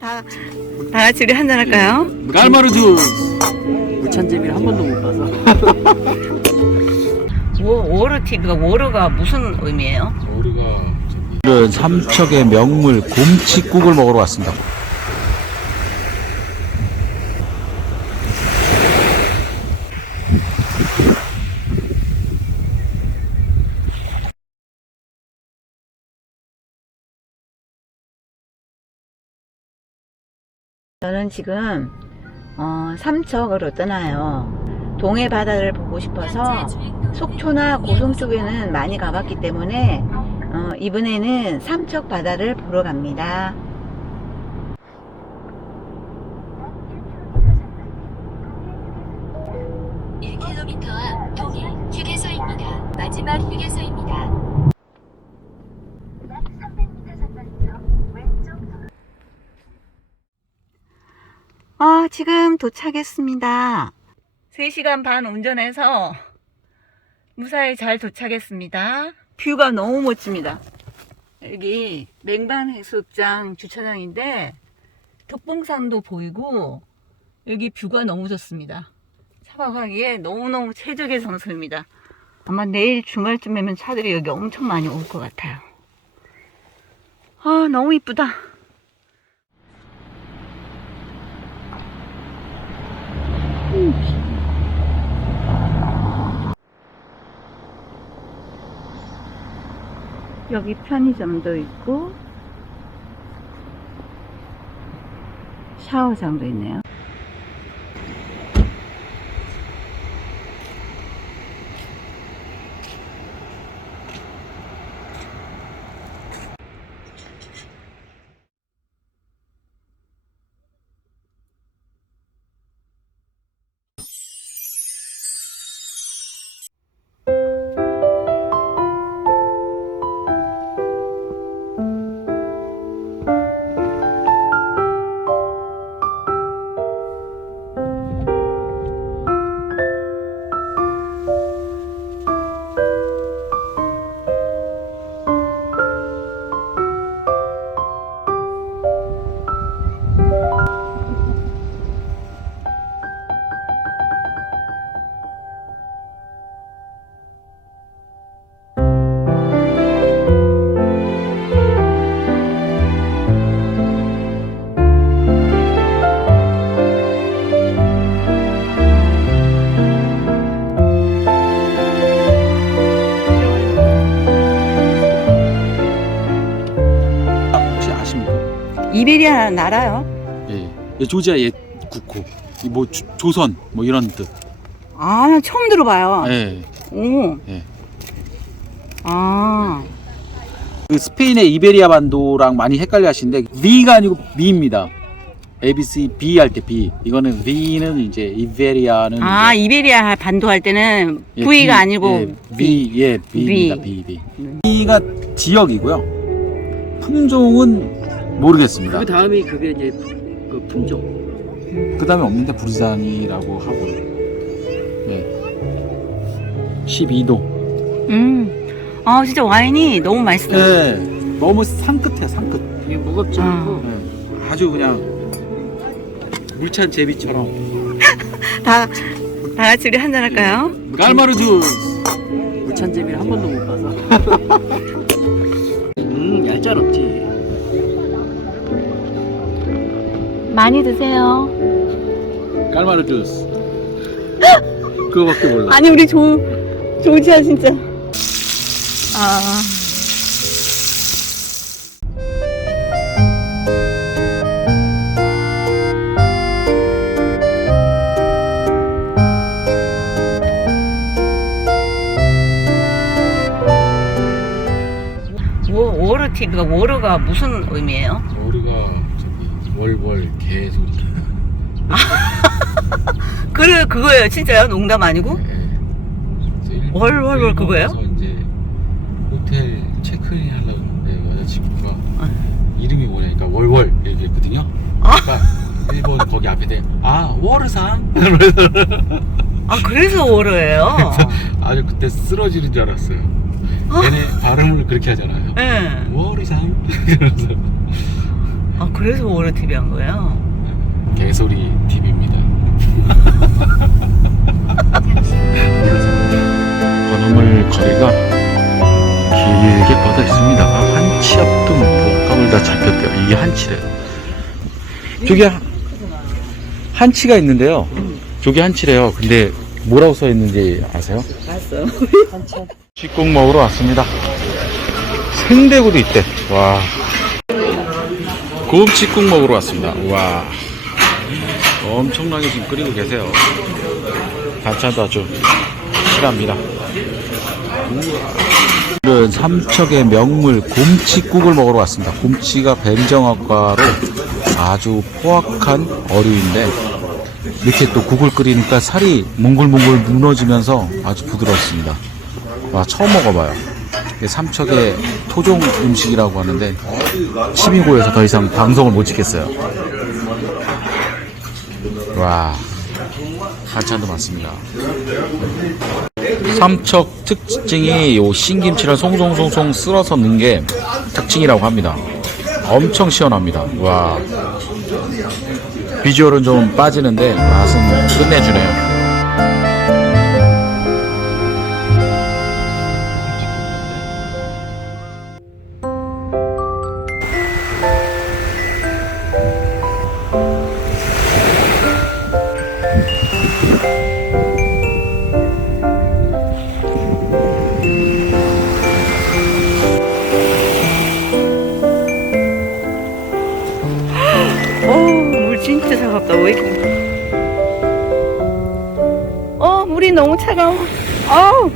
다, 다 같이 우리 한잔 할까요? 깔마르 주스. 무천재미를 한 번도 못 봐서. 워, 워르 TV가 워르가 무슨 의미예요? 오늘은 삼척의 명물 곰치국을 먹으러 왔습니다. 저는 지금 어, 삼척으로 떠나요. 동해 바다를 보고 싶어서 속초나 고성 쪽에는 많이 가봤기 때문에 어, 이번에는 삼척 바다를 보러 갑니다. 마지막 휴게소입니다. 아, 지금 도착했습니다. 3시간 반 운전해서 무사히 잘 도착했습니다. 뷰가 너무 멋집니다. 여기 맹반 해수욕장 주차장인데 덕봉산도 보이고 여기 뷰가 너무 좋습니다. 차박하기에 너무너무 최적의 장소입니다. 아마 내일 주말쯤에면 차들이 여기 엄청 많이 올 것 같아요. 아, 너무 이쁘다. 여기 편의점도 있고 샤워장도 있네요. 이베리아 나라요? 예. 예, 조지아 옛 국호. 이뭐 조- 조선 뭐 이런 뜻. 아, 나 처음 들어봐요. 예. 오. 예. 아. 그 스페인의 이베리아 반도랑 많이 헷갈려 하시는데 V가 아니고 B입니다. A B C B 할 때 B. 이거는 V는 이제 이베리아는 아, 이제 이베리아 반도 할 때는 예, V가 B, 아니고 예, B 예 B입니다. B B. B가 지역이고요. 품종은 모르겠습니다. 그 다음이 그게 이제 그 품종. 그 다음에 없는데 부르잔이라고 하고 네. 12도 음. 아, 진짜 와인이 너무 맛있어요. 네. 너무 상끝해 상끝 이게 무겁지 아. 않고 네. 아주 그냥 물찬 제비처럼 다, 다 같이 우리 한잔 할까요? 깔마르 주스 무천재미를 한 번도 못 봐서. 음 얄짤없지. 많이 드세요. 깔마르 주스 그거밖에 몰라 아니, 우리 조, 조지아 진짜. 아. 워, 워르 TV가 워르가 무슨 의미예요? 월월 개소리 그 그거예요, 진짜요? 농담 아니고? 네. 월, 월, 월 그거예요? 그래서 이제 호텔 체크인 하려고 했는데 여자친구가 아. 이름이 뭐냐니까 월월 이렇게 했거든요. 그러니까 일본 거기 앞에 대아 월상 아 그래서 워르예요. 아주 그때 쓰러지는 줄 알았어요. 아. 걔네 발음을 그렇게 하잖아요. 예. 월상 이러면서 아 그래서 오로 TV 한 거야? 개소리 TV입니다. 건어물 거리가 길게 뻗어 있습니다. 한 치 앞도 깜을 다 잡혔대요. 이게 한치래요. 저기 한- 한치가 있는데요. 저기 한치래요. 근데 뭐라고 써 있는지 아세요? 봤어. 쥐국 먹으러 왔습니다. 생대구도 있대. 와. 곰치국 먹으러 왔습니다. 와. 엄청나게 지금 끓이고 계세요. 반찬도 아주 실합니다. 오늘은 삼척의 명물 곰치국을 먹으러 왔습니다. 곰치가 뱀정어과로 아주 포악한 어류인데 이렇게 또 국을 끓이니까 살이 몽글몽글 무너지면서 아주 부드럽습니다. 와 처음 먹어봐요. 이게 삼척의 토종 음식이라고 하는데 침이 고여서 더 이상 방송을 못 찍겠어요. 와 반찬도 많습니다. 삼척 특징이 요 신김치를 송송송송 쓸어서 넣은 게 특징이라고 합니다. 엄청 시원합니다. 와 비주얼은 좀 빠지는데 맛은 끝내주네요. 차가워. 어우